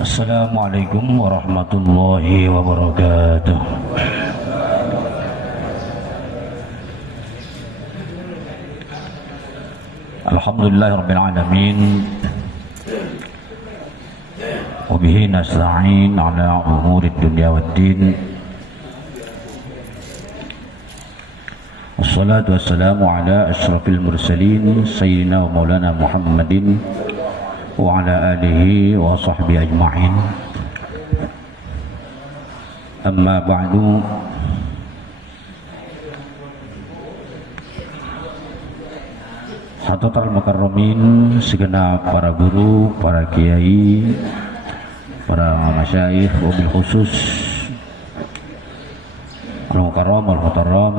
Assalamualaikum warahmatullahi wabarakatuh. Alhamdulillahirabbil alamin. Wa bihi nasta'in ala umurid dunya waddin. Wassalatu wassalamu ala asyrafil mursalin sayyidina wa maulana Muhammadin wa ala alihi wa sahbihi ajma'in. Amma ba'du. Hadirin mukarramin, segenap para guru, para kiai, para masyayikh, wabil khusus al-mukarram al-muhtaram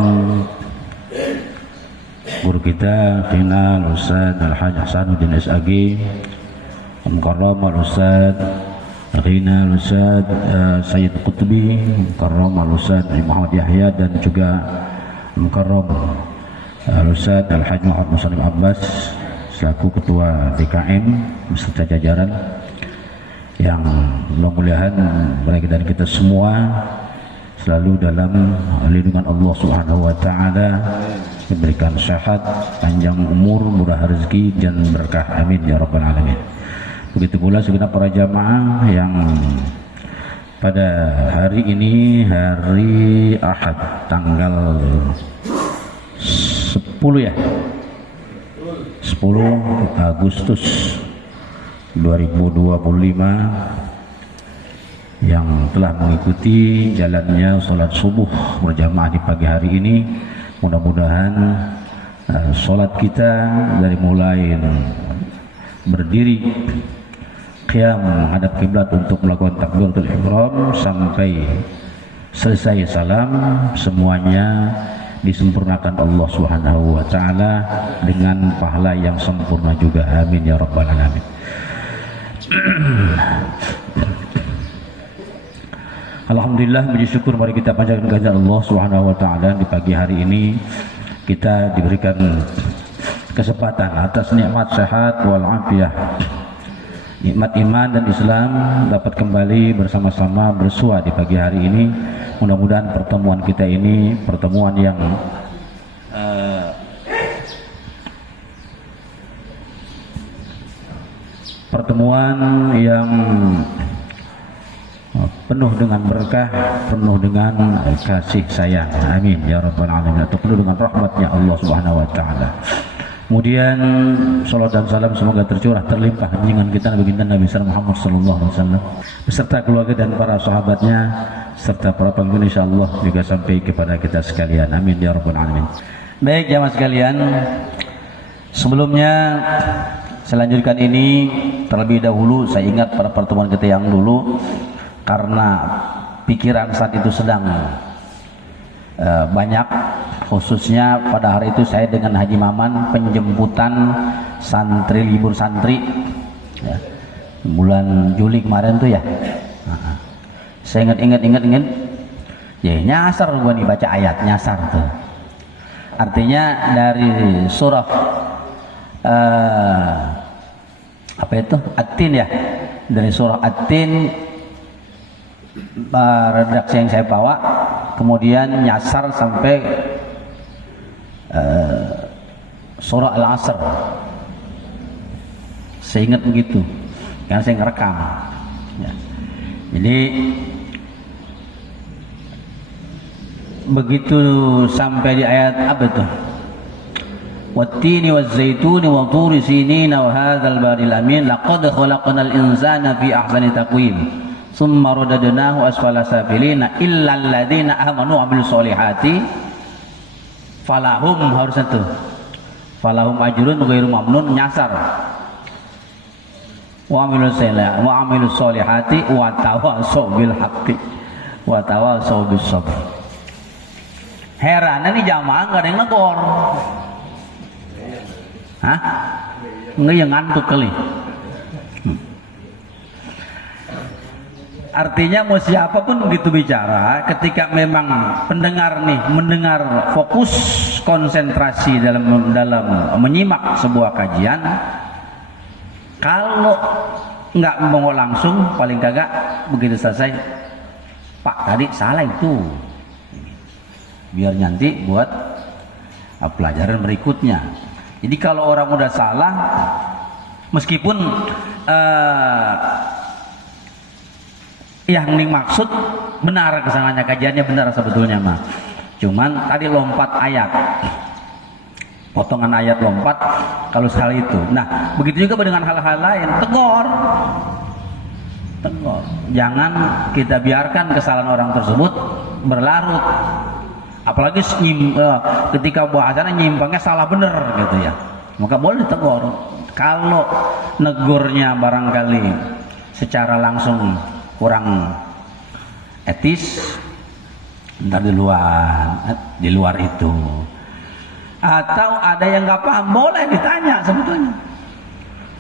guru kita final Ustaz Al-Hajj Hasanuddin SAG, Mukarram al-Ustaz Ghina al-Ustaz Sayyid Qutbi, Mukarram al-Ustaz Muhammad Yahya, dan juga Mukarram al-Ustaz Al-Hajj Muhammad Musalim Abbas selaku Ketua DKM beserta jajaran, yang mudah-mudahan mereka dan kita semua selalu dalam lindungan Allah Subhanahu wa taala, diberikan sehat, panjang umur, murah rezeki dan berkah, amin ya rabbal alamin. Begitu pula segenap para jamaah yang pada hari ini, hari Ahad tanggal 10 ya, 10 Agustus 2025, yang telah mengikuti jalannya sholat subuh berjamaah di pagi hari ini. Mudah-mudahan sholat kita dari mulai berdiri qiyam menghadap kiblat untuk melakukan takbiratul ihram sampai selesai salam, semuanya disempurnakan Allah Subhanahu wa taala dengan pahala yang sempurna juga, amin ya rabbal alamin. Alhamdulillah, puji syukur mari kita panjatkan kehadirat Allah Subhanahu wa taala. Di pagi hari ini kita diberikan kesempatan atas nikmat sehat wal afiyah, nikmat iman dan Islam, dapat kembali bersama-sama bersua di pagi hari ini. Mudah-mudahan pertemuan kita ini pertemuan yang penuh dengan berkah, penuh dengan kasih sayang, amin ya rabbal alamin, atau penuh dengan rahmatnya Allah Subhanahu wa taala. Kemudian salat dan salam semoga tercurah terlimpah junjungan kita Nabi kita Nabi Muhammad sallallahu alaihi wasallam beserta keluarga dan para sahabatnya serta para pemimpin, insyaallah juga sampai kepada kita sekalian, amin ya rabbal alamin. Baik jamaah sekalian, sebelumnya saya lanjutkan ini terlebih dahulu, saya ingat pada pertemuan kita yang dulu, karena pikiran saat itu sedang banyak, khususnya pada hari itu saya dengan Haji Maman penjemputan santri, libur santri ya, bulan Juli kemarin tuh ya. Saya ingat ya, nyasar gua nih baca ayat, nyasar tuh artinya dari surah apa itu, At-Tin ya, dari surah At-Tin redaksi yang saya bawa, kemudian nyasar sampai surah Al-Asr. Saya ingat begitu karena saya ngerekam ya. Jadi begitu sampai di ayat apa itu, wattini wazzaituni wa turi sinina wa hadzal baril amin laqad khalaqnal insana fi ahsani taqwim summa radadnahu asfala safilina illa alladziina amanu wa amilus solihati falahum, harusnya tuh falahum ajrun ghairu mamnun, nyasar wa amilus solihati wa tawassaw bil haqqi wa tawassaw bis sabr. Heran nih jamaah nggak ada yang negor, hah? Nggak, yang ngantuk kali. Artinya mau siapapun begitu bicara, ketika memang pendengar nih mendengar, fokus konsentrasi dalam menyimak sebuah kajian, kalau nggak mau langsung, paling kagak begitu selesai, Pak tadi salah itu, biar nanti buat pelajaran berikutnya. Jadi kalau orang udah salah, meskipun yang dimaksud benar kesananya, kajiannya benar sebetulnya mah, cuman tadi lompat ayat, potongan ayat lompat kalau hal itu. Nah begitu juga dengan hal-hal lain, tegur. Jangan kita biarkan kesalahan orang tersebut berlarut, apalagi ketika bahasanya nyimpangnya salah bener gitu ya, maka boleh ditegur. Kalau negurnya barangkali secara langsung kurang etis, ntar di luar itu, atau ada yang nggak paham, boleh ditanya sebetulnya.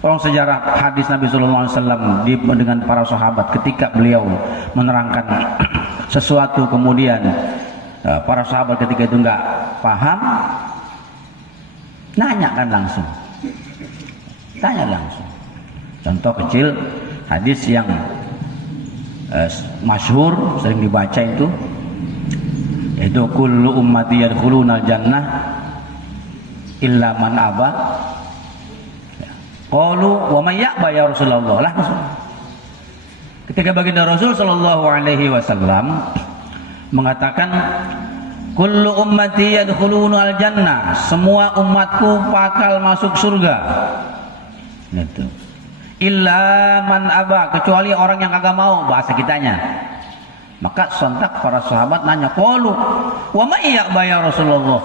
Orang sejarah hadis Nabi Sallallahu Alaihi Wasallam dengan para sahabat ketika beliau menerangkan sesuatu, kemudian para sahabat ketika itu nggak paham, nanya langsung. Contoh kecil hadis yang masyhur sering dibaca itu, yaitu kullu ummati yadkhulunal jannah illa man aba. Qalu wa may ya'ba ya Rasulullah. Lah ketika baginda Rasul sallallahu alaihi wasallam mengatakan kullu ummati yadkhulunal jannah, semua umatku bakal masuk surga. Gitu. Illa man aba, kecuali orang yang kagak mau, bahasa kitanya. Maka sontak para sahabat nanya, qalu wa may ya'ba ya Rasulullah.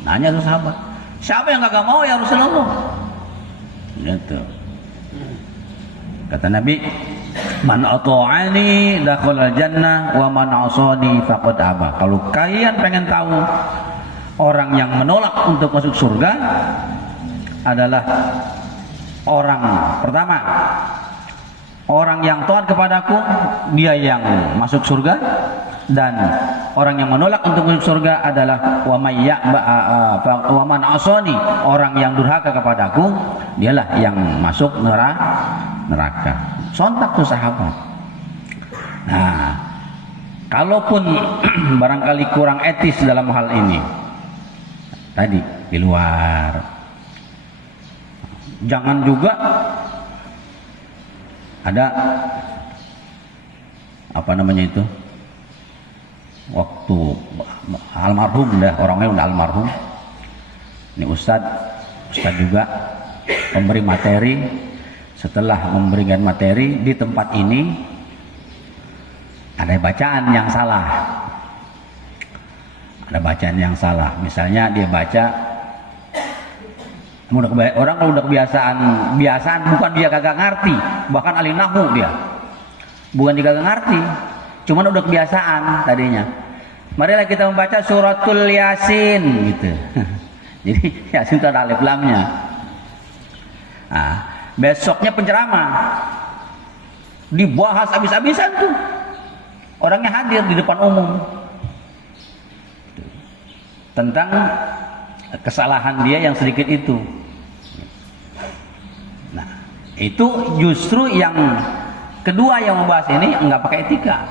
Nanya tuh sahabat, siapa yang kagak mau ya Rasulullah? Gitu. Kata Nabi, man ata'ani dakhalal jannah wa man 'asani faqad aba. Kalau kalian pengen tahu orang yang menolak untuk masuk surga adalah orang pertama, orang yang taat kepadaku, dia yang masuk surga. Dan orang yang menolak untuk masuk surga adalah wa man 'asani, orang yang durhaka kepadaku, dialah yang masuk neraka. Sontak tuh sahabat. Nah, kalaupun barangkali kurang etis dalam hal ini, tadi di luar, jangan juga ada apa namanya itu, waktu almarhum, dah orangnya udah almarhum, ini Ustadz juga memberi materi. Setelah memberikan materi di tempat ini ada bacaan yang salah. Misalnya dia baca, orang kalau udah kebiasaan bukan dia kagak ngerti, bahkan ahli nahwu dia, bukan dia kagak ngerti, cuman udah kebiasaan tadinya. Marilah kita membaca suratul Yasin gitu. Jadi Yasin itu ada alif lamnya. Nah, besoknya penceramah dibahas habis-habisan tuh, orangnya hadir di depan umum tentang kesalahan dia yang sedikit itu. Nah, itu justru yang kedua yang membahas ini enggak pakai etika.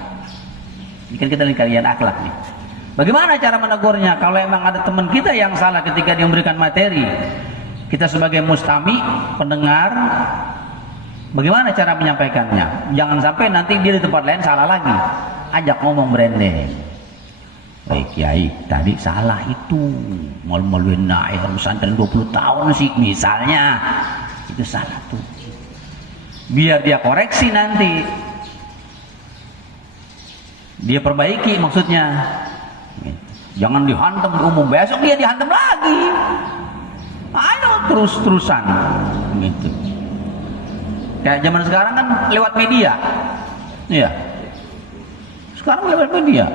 Ini kan kita kalian akhlak nih. Bagaimana cara menegurnya? Kalau emang ada teman kita yang salah ketika dia memberikan materi, kita sebagai mustami, pendengar, bagaimana cara menyampaikannya? Jangan sampai nanti dia di tempat lain salah lagi. Ajak ngomong berendeng. Baik Kiai, tadi salah itu. Malu-maluin naik pesantren 20 tahun sih misalnya. Itu salah tuh. Biar dia koreksi nanti. Dia perbaiki maksudnya. Jangan dihantam di umum, besok dia dihantam lagi. Ayo terus-terusan gitu. Kayak zaman sekarang kan lewat media. Iya. Sekarang lewat media.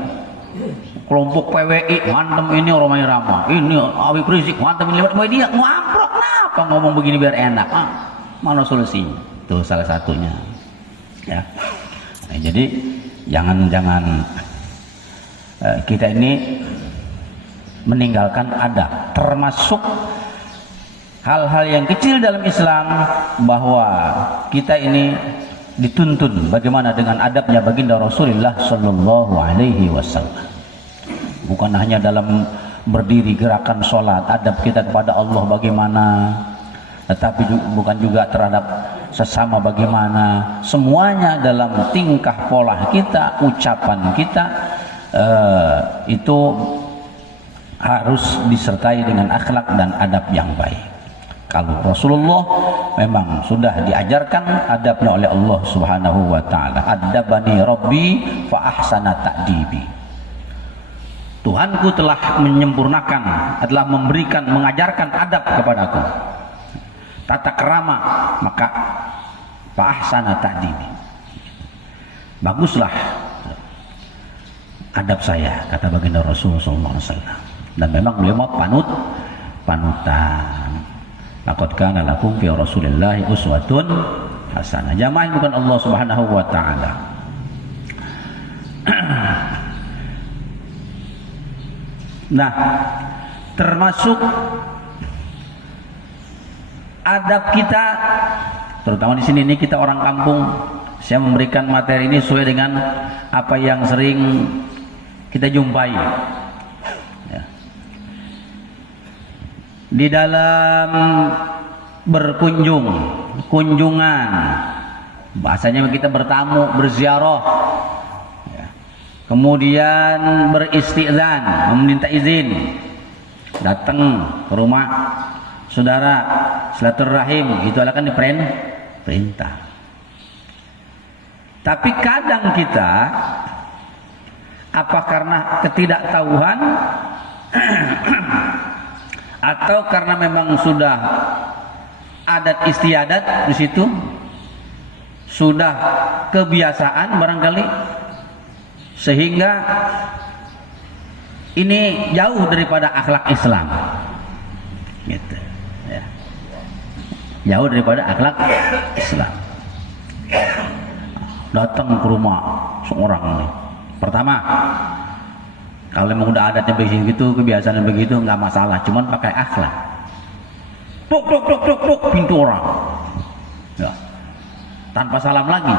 Kelompok PWI ngantem ini Romai Rama, ini Habib Rizik ngantem ini lewat media. Ngamprok kenapa ngomong begini biar enak? Mana solusinya? Tuh salah satunya. Ya. Nah, jadi jangan kita ini meninggalkan adab, termasuk hal-hal yang kecil dalam Islam, bahwa kita ini dituntun bagaimana dengan adabnya baginda Rasulullah sallallahu alaihi wasallam. Bukan hanya dalam berdiri gerakan sholat, adab kita kepada Allah bagaimana, tetapi bukan juga terhadap sesama bagaimana. Semuanya dalam tingkah pola kita, ucapan kita itu harus disertai dengan akhlak dan adab yang baik. Kalau Rasulullah memang sudah diajarkan adabnya oleh Allah Subhanahu wa taala. Adabani Rabbi fa ahsana ta'dibi. Tuhanku telah menyempurnakan, telah memberikan, mengajarkan adab kepadaku. Tata kerama, maka fa ahsana ta'dibi. Baguslah adab saya, kata baginda Rasulullah SAW. Dan memang beliau panutan. Laqad kana lakum fi Rasulillahi uswatun hasanah. Jamaah bukan Allah Subhanahu wa taala. Nah, termasuk adab kita, terutama di sini ini kita orang kampung. Saya memberikan materi ini sesuai dengan apa yang sering kita jumpai. Ya. Di dalam kunjungan, bahasanya kita bertamu, berziarah, ya. Kemudian beristidzan, meminta izin, datang ke rumah saudara, silaturahim, itu adalah kan diperintah. Tapi kadang kita apa karena ketidaktahuan atau karena memang sudah adat istiadat di situ, sudah kebiasaan barangkali, sehingga ini jauh daripada akhlak Islam, gitu, ya. Jauh daripada akhlak Islam. Datang ke rumah seorang nih, pertama, kalau memang udah adatnya begitu, kebiasaan begitu, nggak masalah, cuman pakai akhlak. Tuk pintu orang, ya. Tanpa salam lagi,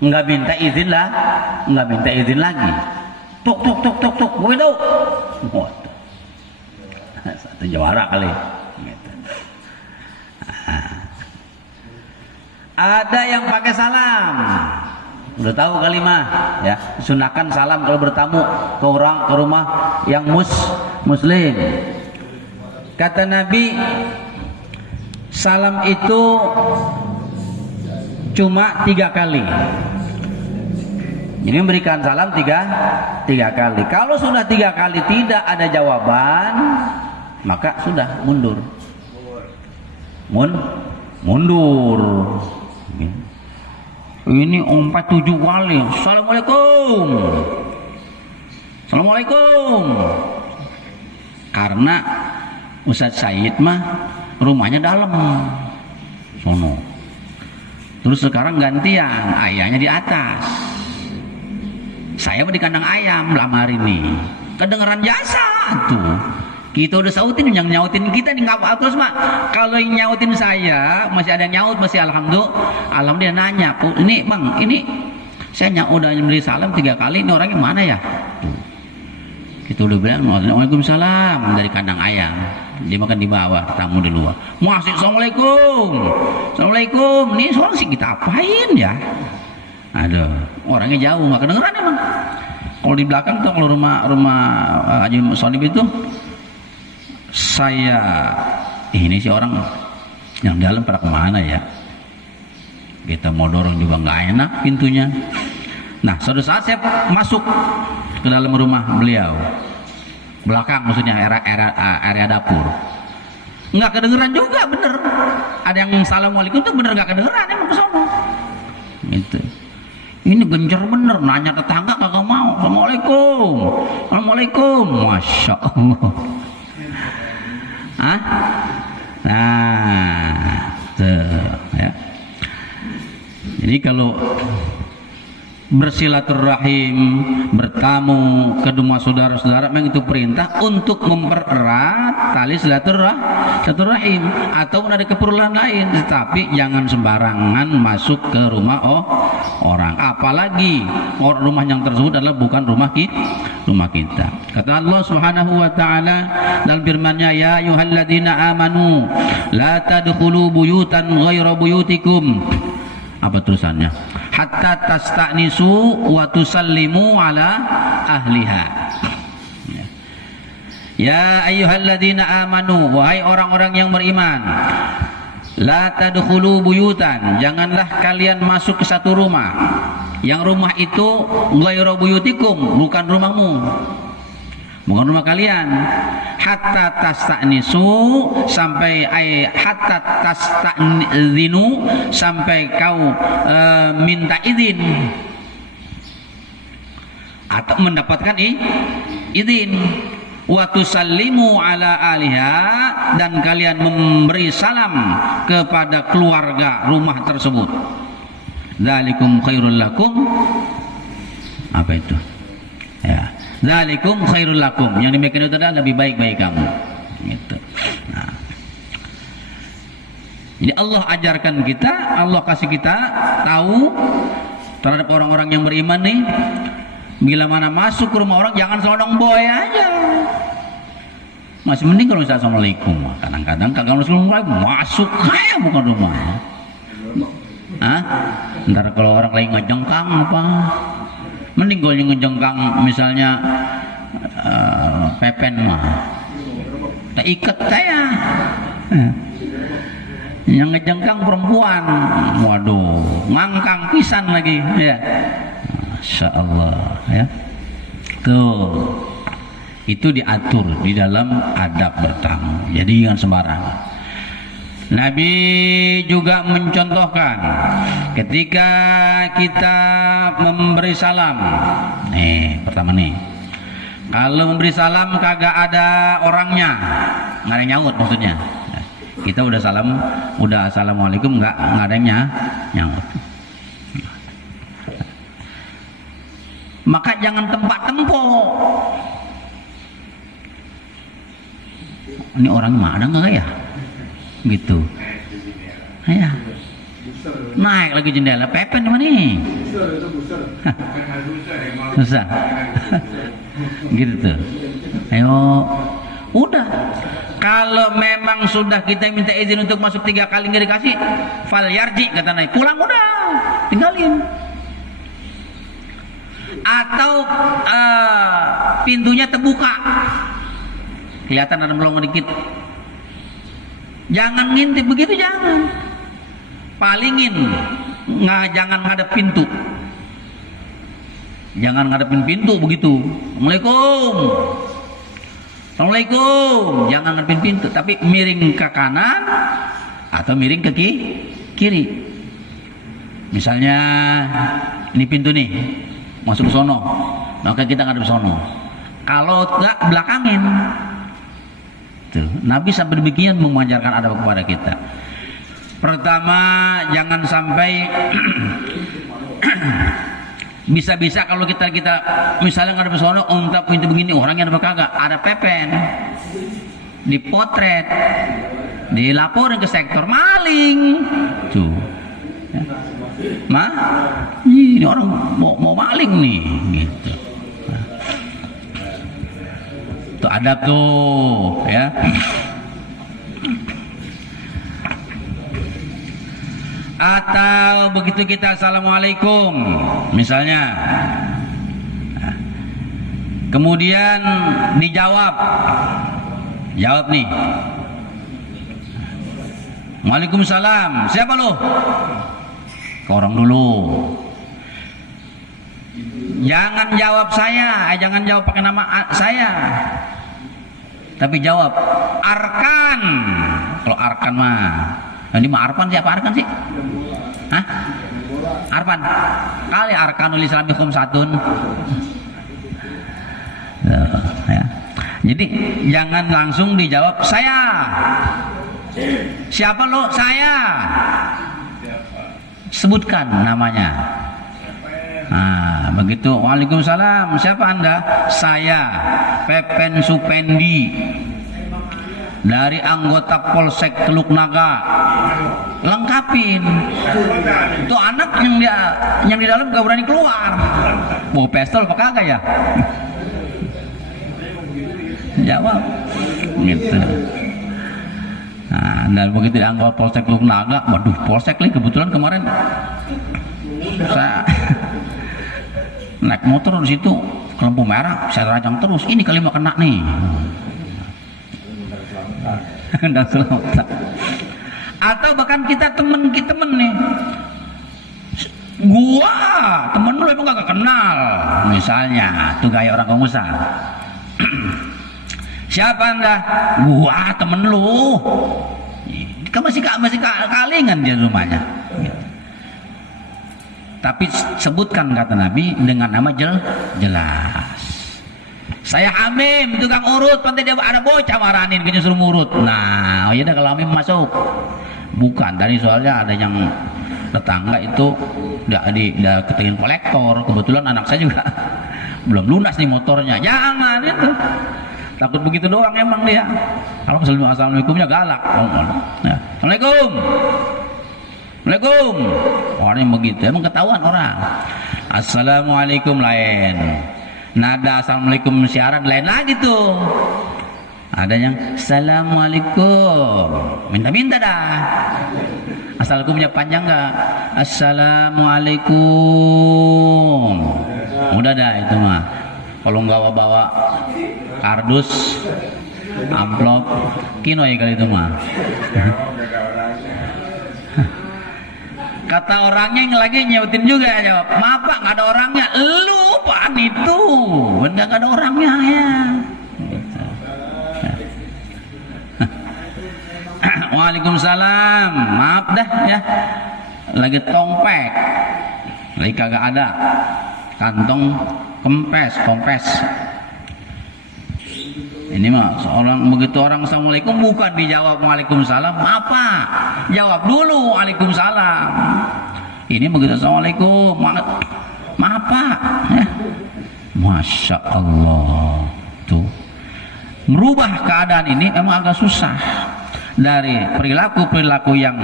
nggak minta izin lagi. Tuk, gue tahu. Satu jawara kali. Gitu. Ada yang pakai salam. Udah tahu kali mah, ya, sunahkan salam kalau bertamu ke rumah yang muslim. Kata Nabi, salam itu cuma 3 kali. Jadi memberikan salam tiga kali. Kalau sudah 3 kali tidak ada jawaban, maka sudah mundur. Mundur. Ini 47 kali. Assalamualaikum. Karena Ustadz Said mah rumahnya dalam sono. Terus sekarang gantian, ayahnya di atas. Saya di kandang ayam lama hari ini. Kedengeran jasa tuh. Kita udah sautin, yang nyautin kita nih nggak terus mak. Kalau yang nyautin saya masih ada yang nyaut, masih alhamdulillah dia nanya, ini bang, ini saya udah beli salam 3 kali, ini orangnya mana ya? Kita udah bilang waalaikumsalam dari kandang ayam. Dia makan di bawah, tamu di luar. Masih assalamualaikum. Nih seorang sih kita apain ya? Aduh, orangnya jauh nggak kedengeran emang. Kalau di belakang tuh, kalau rumah Haji Sonim itu, ini si orang yang dalam pada kemana ya? Kita mau dorong juga nggak enak pintunya. Nah, suatu saat saya masuk ke dalam rumah beliau, belakang maksudnya area dapur, nggak kedengeran juga, bener. Ada yang assalamualaikum tuh bener nggak kedengeran, emang kesono. Gitu. Ini genjer bener, nanya tetangga kagak mau. Assalamualaikum, masya Allah. Nah, tuh, ya. Jadi kalau bersilaturahim, bertamu ke rumah saudara-saudara, memang itu perintah untuk mempererat tali silaturahim, ataupun ada keperluan lain, tetapi jangan sembarangan masuk ke rumah orang, apalagi rumah yang tersebut adalah bukan rumah kita. Kata Allah Subhanahu wa taala dalam firman-Nya, ya ayyuhalladzina amanu la tadkhulu buyutan ghaira buyutikum. Apa terusannya? Hatta tasta'nisu wa tusallimu ala ahliha. Ya ayyuhalladzina amanu, wahai orang-orang yang beriman, la tadkhulu buyutan, janganlah kalian masuk ke satu rumah yang rumah itu ghairu buyutikum, bukan rumahmu, bukan rumah kalian. Hatta tasta'nisu, sampai hatta tasta'zinu, sampai kau minta izin atau mendapatkan izin. Wa tusallimu ala aliha, dan kalian memberi salam kepada keluarga rumah tersebut. Dzalikum khairul lakum. Apa itu? Ya, dzalikum khairul lakum, yang demikian itu adalah lebih baik bagi kamu, gitu. Nah, jadi Allah ajarkan kita, Allah kasih kita tahu terhadap orang-orang yang beriman nih, bila mana masuk ke rumah orang jangan selonong boy aja. Masih mending kalau misalnya assalamualaikum, kadang-kadang kagak masuk kayak bukan rumahnya. Ntar kalau orang lagi ngejengkang apa, mending kalau yang ngejengkang misalnya pepen mah tak ikat saya. Yang ngejengkang perempuan, waduh, ngangkang pisan lagi ya. Masya Allah ya. Tuh, itu diatur di dalam adab bertamu, jadi jangan sembarangan. Nabi juga mencontohkan ketika kita memberi salam. Nih, pertama nih, kalau memberi salam kagak ada orangnya, nggak ada yang nyaut maksudnya. Kita udah salam, udah assalamualaikum, nggak ada yang nyaut. Maka jangan tempat-tempo. Ini orang mana ada nggak ya? Gitu. Ya. Naik lagi jendela, pepen mana nih? Susah. Gitu tuh. Ayo, udah. Kalau memang sudah kita minta izin untuk masuk 3 kali nggak dikasih, fal yarji, kata Nabi, pulang udah, tinggalin. Atau pintunya terbuka, kelihatan ada melongo dikit, jangan ngintip begitu, jangan. Palingin, jangan ngadep pintu, jangan ngadepin pintu begitu. Assalamualaikum, assalamualaikum, jangan ngadepin pintu, tapi miring ke kanan atau miring ke kiri. Misalnya ini pintu nih, masuk ke sono, maka kita ngadep sono. Kalau enggak, belakangin. Tuh, Nabi sampai demikian mengajarkan adab kepada kita. Pertama, jangan sampai bisa-bisa kalau kita misalnya ngadep sono, untuk pintu begini, orangnya ada kagak, ada pepen, dipotret, dilaporin ke sektor maling. Tuh. Ya. Ini orang mau maling nih, gitu. Tuh adab tuh, ya. Atau begitu kita assalamualaikum, misalnya, kemudian jawab nih, Waalaikumsalam, siapa lo? Ke orang dulu. Jangan jawab saya, jangan jawab pakai nama saya, tapi jawab Arkan. Kalau Arkan mah, ini mah Arpan, siapa Arkan sih? Hah? Arpan? Kali Arkanul Islami Khumsatun. Ya. Jadi jangan langsung dijawab saya. Siapa lo? Saya. Sebutkan namanya. Nah, begitu, waalaikumsalam, siapa Anda? Saya Pepen Supendi dari anggota Polsek Teluk Naga. Lengkapin. Itu anak yang di dalam gak berani keluar. Bawa pistol apa kagak ya? Jawab gitu. Nah, dan begitu di anggota Polsek Teluk Naga, waduh, Polsek nih kebetulan kemarin saya naik motor di situ ke lampu merah, saya rajang terus, ini kali mau kena nih. Dan selamat. Atau bahkan kita temen nih, gua temen lu emang gak kenal, misalnya tuh gaya orang pengusaha. Siapa Anda? Gua temen lu. Masih kalingan dia rumahnya. Tapi sebutkan kata Nabi dengan nama jelas. Saya Hamim, tukang urut, pantai dia ada bocah maranin, kayaknya suruh ngurut. Nah, oh iya dah kalau Hamim masuk. Bukan, tadi soalnya ada yang tetangga itu udah ketingin kolektor. Kebetulan anak saya juga belum lunas nih motornya. Jangan itu. Takut begitu doang emang dia. Kalau assalamualaikumnya galak. Nah, assalamualaikum. Assalamualaikum. Orang yang begitu emang ketahuan orang. Assalamualaikum lain. Nada assalamualaikum syarat lain lagi tuh. Ada yang assalamualaikum. Minta-minta dah. Assalamualaikumnya panjang enggak? Assalamualaikum. Udah dah itu mah. Kalau nggak bawa kardus, amplop, kino ya kali itu mah. Kata orangnya yang lagi nyautin juga, jawab, maaf Pak, nggak ada orangnya. Lu Pak itu, nggak ada orangnya ya. Waalaikumsalam, maaf dah ya, lagi tongpek, lagi kagak ada kantong kempes. Ini mah seorang begitu orang assalamualaikum bukan dijawab waalaikumsalam, apa? Jawab dulu waalaikumsalam. Ini begitu assalamualaikum, maaf Pak. Ya. Masya Allah, tuh merubah keadaan ini emang agak susah dari perilaku yang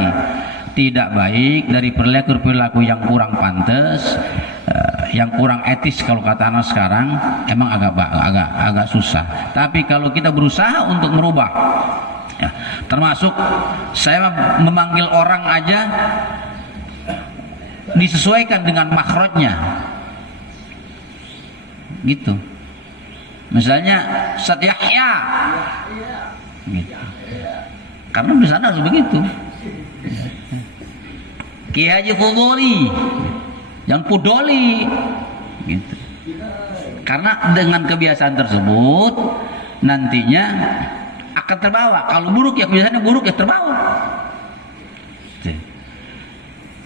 tidak baik, dari perilaku yang kurang pantas, yang kurang etis kalau kata anak sekarang, emang agak susah. Tapi kalau kita berusaha untuk merubah, ya, termasuk saya memanggil orang aja disesuaikan dengan makhrajnya, gitu. Misalnya Ustaz Yahya, gitu. Karena di sana harus begitu. Ki Haji Fudoli, yang Pudoli, gitu. Karena dengan kebiasaan tersebut nantinya akan terbawa. Kalau buruk ya kebiasaannya buruk ya terbawa.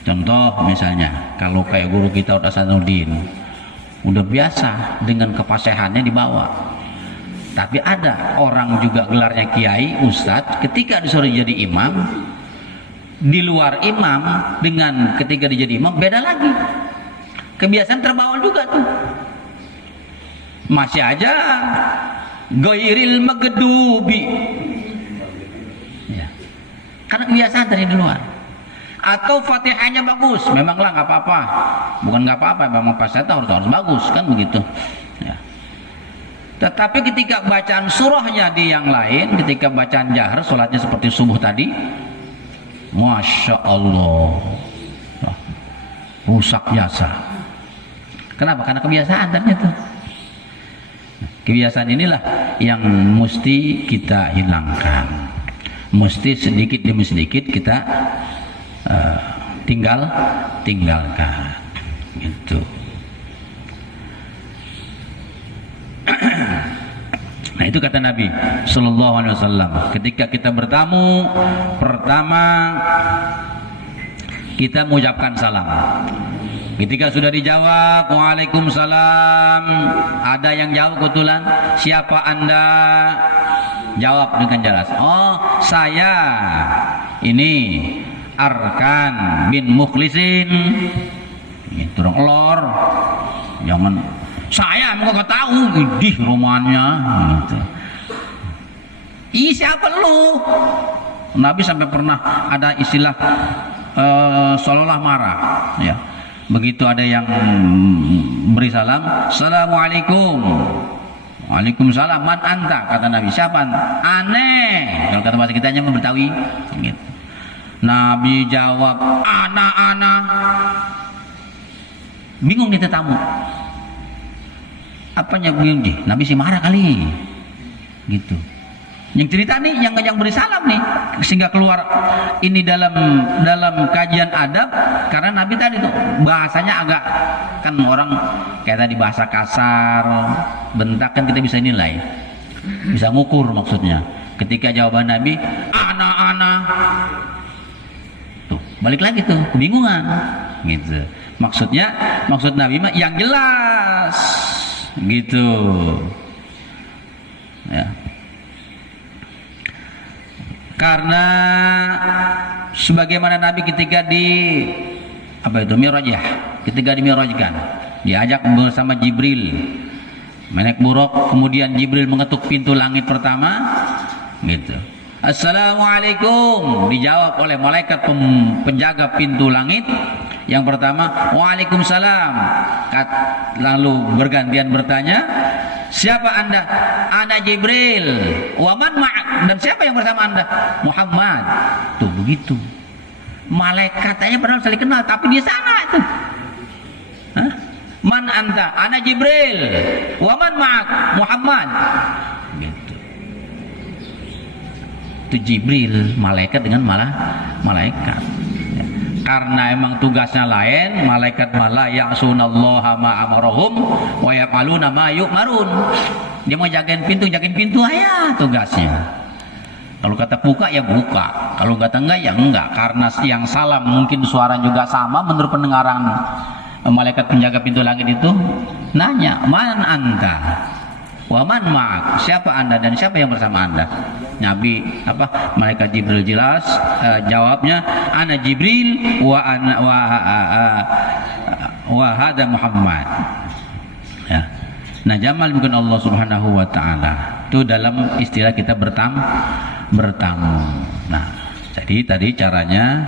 Contoh misalnya kalau kayak guru kita Ustaz Hasanuddin udah biasa dengan kepasehannya dibawa. Tapi ada orang juga gelarnya kiai, ustadz, ketika disuruh jadi imam, di luar imam dengan ketika dia jadi imam beda lagi. Kebiasaan terbawa juga tuh. Masih aja ghairil magdubi. Ya. Karena kebiasaan dari di luar. Atau Fatihahnya bagus, memanglah nggak apa-apa. Bukan nggak apa-apa, memang pas saya harus bagus kan begitu. Ya. Tetapi ketika bacaan surahnya di yang lain, ketika bacaan jahar, sholatnya seperti subuh tadi, Masya Allah, rusak biasa. Kenapa? Karena kebiasaan ternyata. Kebiasaan inilah yang mesti kita hilangkan. Mesti sedikit demi sedikit kita tinggalkan. Gitu. Nah itu kata Nabi Sallallahu Alaihi Wasallam, ketika kita bertamu, pertama kita mengucapkan salam. Ketika sudah dijawab Waalaikumsalam, ada yang jawab kebetulan, siapa Anda? Jawab dengan jelas, oh saya ini Arkan bin Mukhlisin. Gitu dong, lor. Jangan saya mau gak tahu, idih romannya gitu. Ih, siapa lu? Nabi sampai pernah ada istilah seolah marah ya. Begitu ada yang beri salam, Assalamualaikum. Waalaikumsalam, man anta, kata Nabi, siapa? Aneh. Kalau kata bahasa kitanya memberitahui gitu. Nabi jawab, ana. Bingung nih tetamu. Apanya bingung deh? Nabi sih marah kali. Gitu. Yang cerita nih yang beri salam nih, sehingga keluar ini dalam kajian adab, karena Nabi tadi tuh bahasanya agak, kan orang kayak tadi bahasa kasar, bentak, kan kita bisa nilai, bisa ngukur maksudnya. Ketika jawaban Nabi ana, tuh balik lagi tuh kebingungan gitu. Maksud Nabi mah yang jelas gitu ya. Karena sebagaimana Nabi ketika Mi'raj ya, ketika Mi'rajkan, diajak bersama Jibril menaik buruk, kemudian Jibril mengetuk pintu langit pertama gitu. Assalamualaikum, dijawab oleh malaikat penjaga pintu langit yang pertama, waalaikumsalam. Lalu bergantian bertanya, siapa anda? Ana Jibril. Wa man ma'ak, dan siapa yang bersama anda? Muhammad. Tuh begitu. Malaikatnya padahal saling kenal, tapi di sana itu. Hah? Man anta? Ana Jibril. Wa man ma'ak? Muhammad. Gitu. Itu Jibril, malaikat dengan malaikat. Karena emang tugasnya lain, malaikat malah ya'sunallaha ma amarahum wa yaf'aluna ma yu'marun. Dia mau jagain pintu aja tugasnya. Kalau kata buka ya buka, kalau kata enggak ya enggak. Karena yang salam mungkin suara juga sama menurut pendengaran malaikat penjaga pintu langit itu nanya, man anta? Wa man ma'ak, siapa anda dan siapa yang bersama anda? Nabi malaikat Jibril jelas jawabnya, ana Jibril wa hada Muhammad ya. Nah, jamal bukan Allah Subhanahu wa taala itu dalam istilah kita bertamu. Nah, jadi tadi caranya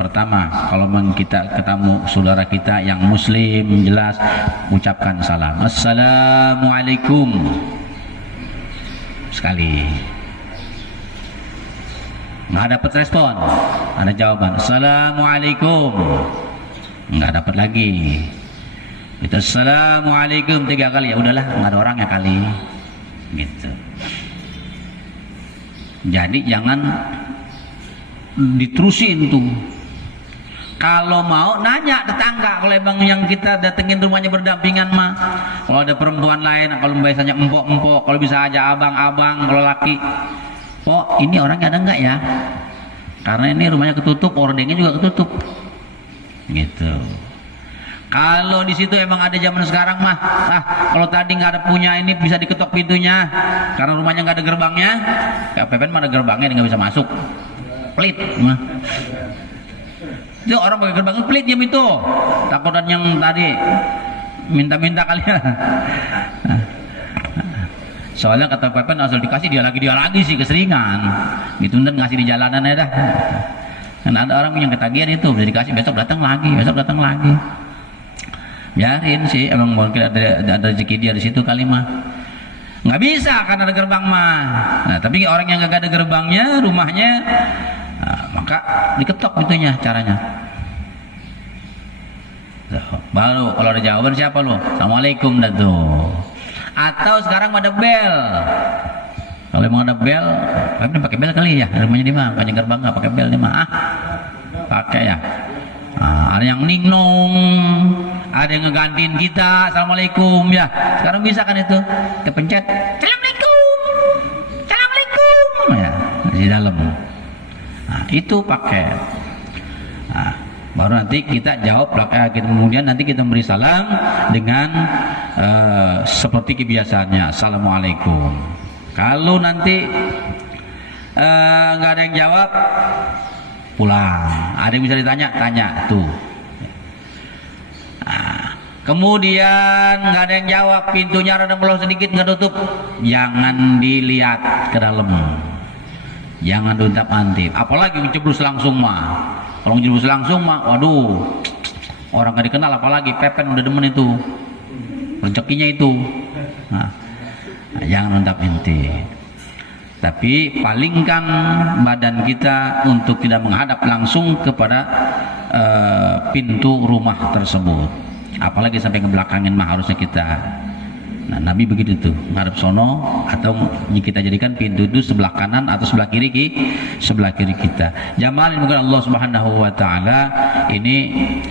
pertama, kalau kita ketemu saudara kita yang muslim, jelas ucapkan salam, assalamualaikum sekali. Nggak dapat respon, ada jawaban assalamualaikum, nggak dapat lagi. Itu assalamualaikum 3 kali, ya udahlah, nggak ada orangnya kali gitu. Jadi jangan diterusin tuh. Kalau mau nanya tetangga, kalau emang yang kita datengin rumahnya berdampingan mah, kalau ada perempuan lain, kalau biasanya empok-empok, kalau bisa aja abang-abang, kalau laki, oh ini orangnya ada enggak ya? Karena ini rumahnya ketutup, ordengnya juga ketutup gitu. Kalau di situ emang ada zaman sekarang mah, kalau tadi nggak ada punya ini bisa diketok pintunya, karena rumahnya nggak ada gerbangnya. Kayak Pepen mah ada gerbangnya, nggak bisa masuk. Pelit, itu orang pakai gerbang pelit diam itu. Takutan yang tadi minta-minta kali ya. Soalnya kata Pepen asal dikasih dia lagi sih, keseringan. Gitu dan ngasih di jalanan aja dah. Karena ada orang yang ketagihan itu, bisa dikasih besok datang lagi. Biarin sih, emang mungkin ada rezeki dia di situ kali mah. Nggak bisa karena ada gerbang mah. Nah, tapi orang yang nggak ada gerbangnya, rumahnya, maka diketok pintunya caranya. Baru kalau ada jawaban siapa lu? Assalamualaikum dah tuh. Atau sekarang ada bel. Kalau mau ada bel, pakai bel kali ya. Rumahnya di mana? Banyak gerbang nggak pakai bel di mana? Pakai ya. Ada yang ningnong, ada yang ngegantiin kita, assalamualaikum ya. Sekarang bisa kan itu? Kita pencet, assalamualaikum ya, di dalam. Nah, itu pakai. Nah, baru nanti kita jawab, kemudian nanti kita beri salam dengan seperti kebiasaannya, assalamualaikum. Kalau nanti nggak ada yang jawab, pulang. Ada yang bisa ditanya, tanya tuh. Kemudian nggak ada yang jawab, pintunya rada meloh sedikit nggak tutup, jangan dilihat ke dalam, jangan diuntap-antip, apalagi menceblus langsung mah. Kalau menceblus langsung mah, waduh, orang nggak dikenal, apalagi pepen udah demen itu, rezekinya itu. Nah, jangan untap-antip. Tapi palingkan badan kita untuk tidak menghadap langsung kepada pintu rumah tersebut. Apalagi sampai ke belakangin mah harusnya kita. Nah, Nabi begitu tuh, ngadep sono, atau kita jadikan pintu itu sebelah kanan atau sebelah kiri sebelah kiri kita. Jamalin mungkin Allah Subhanahu wa taala. Ini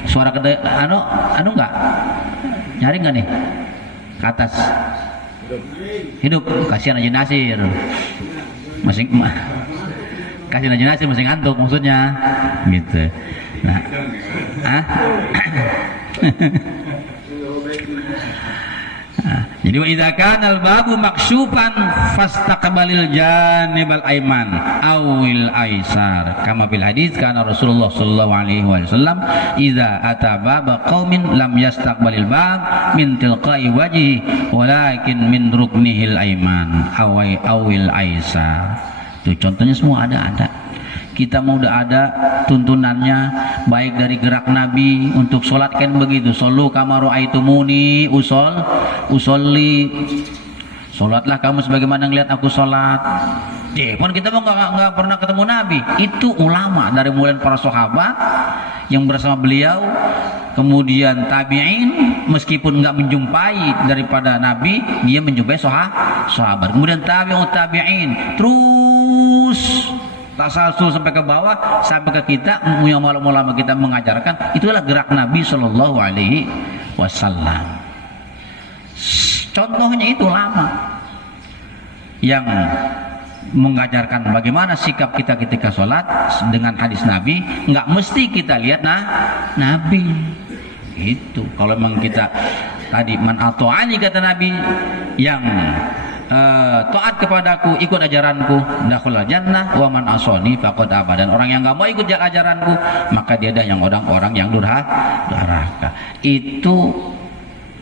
suara anu enggak? Nyari enggak nih? Ke atas. Hidup, kasihan aja Nasir. Masing kasihan aja Nasir masih ngantuk maksudnya. Gitu. Nah, jadi wa idza kana al-babu maksyufan fastaqbalil janibal aiman awil aisar kama bil hadis kana Rasulullah sallallahu alaihi wasallam idza ata baba qaumin lam yastaqbalil bab min tilqai wajhi walakin min ruknihil aiman awil aisar. Itu contohnya semua ada. Kita mau udah ada tuntunannya, baik dari gerak Nabi untuk sholat kan begitu, solu kama ra'aitumuni usolli, sholatlah kamu sebagaimana ngelihat aku sholat. Pun kita mau nggak pernah ketemu Nabi. Itu ulama dari mulai para sahabat yang bersama beliau, kemudian tabi'in, meskipun nggak menjumpai daripada Nabi, dia menjumpai sahabat. Kemudian tabi'in, terus tasalsul sampai ke bawah, sampai ke kita, yang ulama kita mengajarkan. Itulah gerak Nabi Shallallahu Alaihi Wasallam. Contohnya itu lama yang mengajarkan bagaimana sikap kita ketika sholat dengan hadis Nabi. Nggak mesti kita lihat Nabi. Itu kalau memang kita tadi man ato'ani kata Nabi, yang taat kepadaku, ikut ajaranku, dakhulal jannah, wa man asoni faqad aba. Dan orang yang enggak mau ikut ajaranku, maka dia adalah yang orang orang yang durhaka. Itu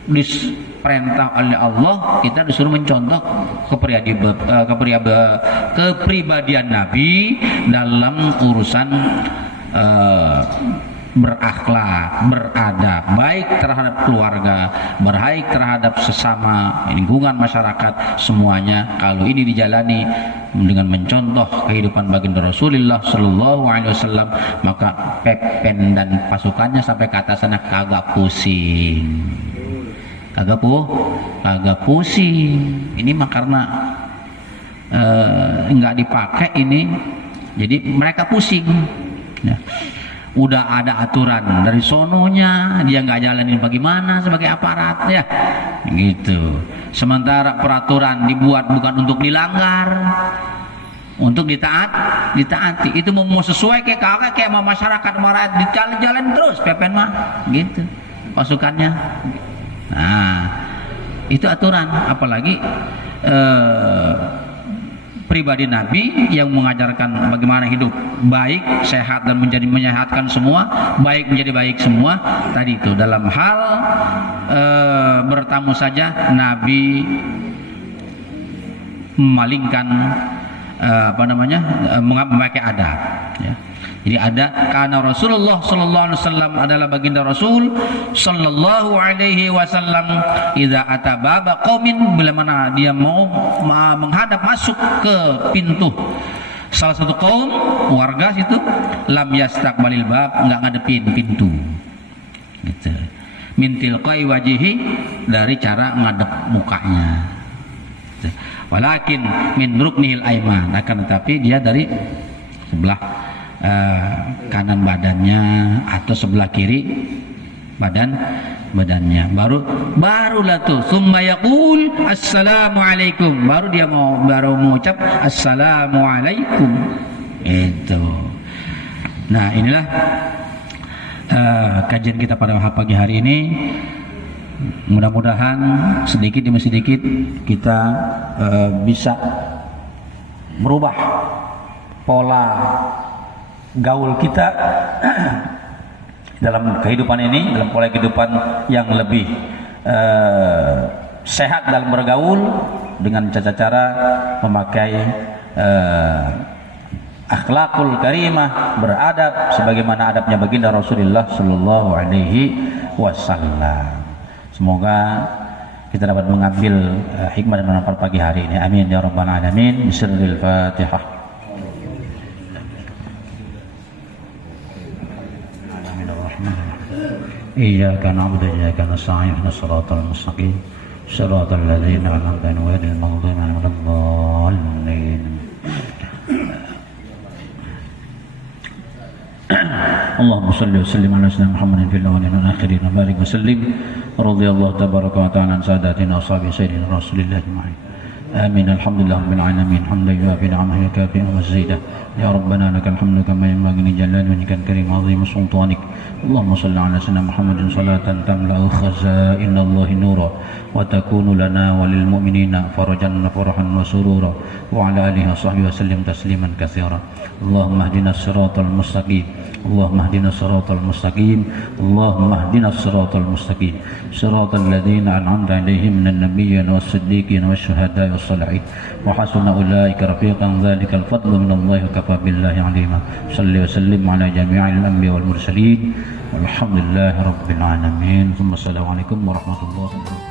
diperintah oleh Allah, kita disuruh mencontoh kepribadian Nabi dalam urusan berakhlak, beradab, baik terhadap keluarga, baik terhadap sesama, lingkungan masyarakat, semuanya. Kalau ini dijalani dengan mencontoh kehidupan baginda Rasulullah Sallallahu Alaihi Wasallam, maka pepen dan pasukannya sampai ke atas sana kagak pusing, kagak pusing. Ini mah karena nggak dipakai ini, jadi mereka pusing. Ya. Udah ada aturan dari sononya, dia nggak jalanin bagaimana sebagai aparat ya gitu. Sementara peraturan dibuat bukan untuk dilanggar, untuk ditaati. Itu mau sesuai kayak mau masyarakat marah jalan terus pepen mah gitu pasukannya. Nah, itu aturan. Apalagi pribadi Nabi yang mengajarkan bagaimana hidup baik, sehat, dan menjadi menyehatkan semua, baik menjadi baik semua. Tadi itu dalam hal bertamu saja Nabi memalingkan memakai adab ya. Jadi ada karena Rasulullah Sallallahu Alaihi Wasallam adalah baginda Rasul Sallallahu Alaihi Wasallam. Idza ata baba qaumin, bila mana dia mau menghadap masuk ke pintu salah satu kaum warga situ, lam yastaqbalil bab, enggak ngadepin pintu gitu. Min tilqai wajihi, dari cara ngadep mukanya gitu. Walakin min ruknihil aiman, akan tetapi dia dari sebelah kanan badannya atau sebelah kiri badannya. Barulah tuh summa yaqul assalamualaikum, baru dia baru mengucap assalamualaikum itu. Nah, inilah kajian kita pada pagi hari ini. Mudah-mudahan sedikit demi sedikit kita bisa merubah pola gaul kita dalam kehidupan ini, dalam pola kehidupan yang lebih sehat dalam bergaul dengan cara memakai akhlakul karimah, beradab sebagaimana adabnya baginda Rasulullah sallallahu alaihi wasallam. Semoga kita dapat mengambil hikmah dan manfaat pagi hari ini. Amin ya rabbal alamin. Bismillahil Fatihah. Iyyaka na'budu wa iyyaka nasta'in. Ihdinas siratal mustaqim. Shiratal ladzina an'amta 'alaihim ghairil maghdubi 'alaihim waladdallin. اللهم صل وسلم على سيدنا محمد في الاولين والاخرين وبارك وسلم رضي الله تبارك وتعالى عن ساداتنا واصحاب سيدنا رسول الله اجمعين امين. الحمد لله رب العالمين حمدا يوافي نعمه ويكافئ مزيدا. يا ربنا لك الحمد كما ينبغي لجلال وجهك الكريم عظيم سلطانك. اللهم صل على سيدنا محمد صلاة تملأ خزائن الله نورا وتكون لنا وللمؤمنين فرجا وفرحا وسرورا وعلى آله وصحبه وسلم تسليما كثيرا. اللهم اهدنا الصراط المستقيم. اللهم اهدنا الصراط المستقيم. اللهم اهدنا الصراط المستقيم صراط الذين أنعمت عليهم من النبيين والصديقين والشهداء والصالحين وحسن أولئك رفيقا. ذلك الفضل من الله وكفى بالله عليما. صل وسلم على جميع الأنبياء والمرسلين والحمد لله رب العالمين. ثم السلام عليكم ورحمة الله وبركاته.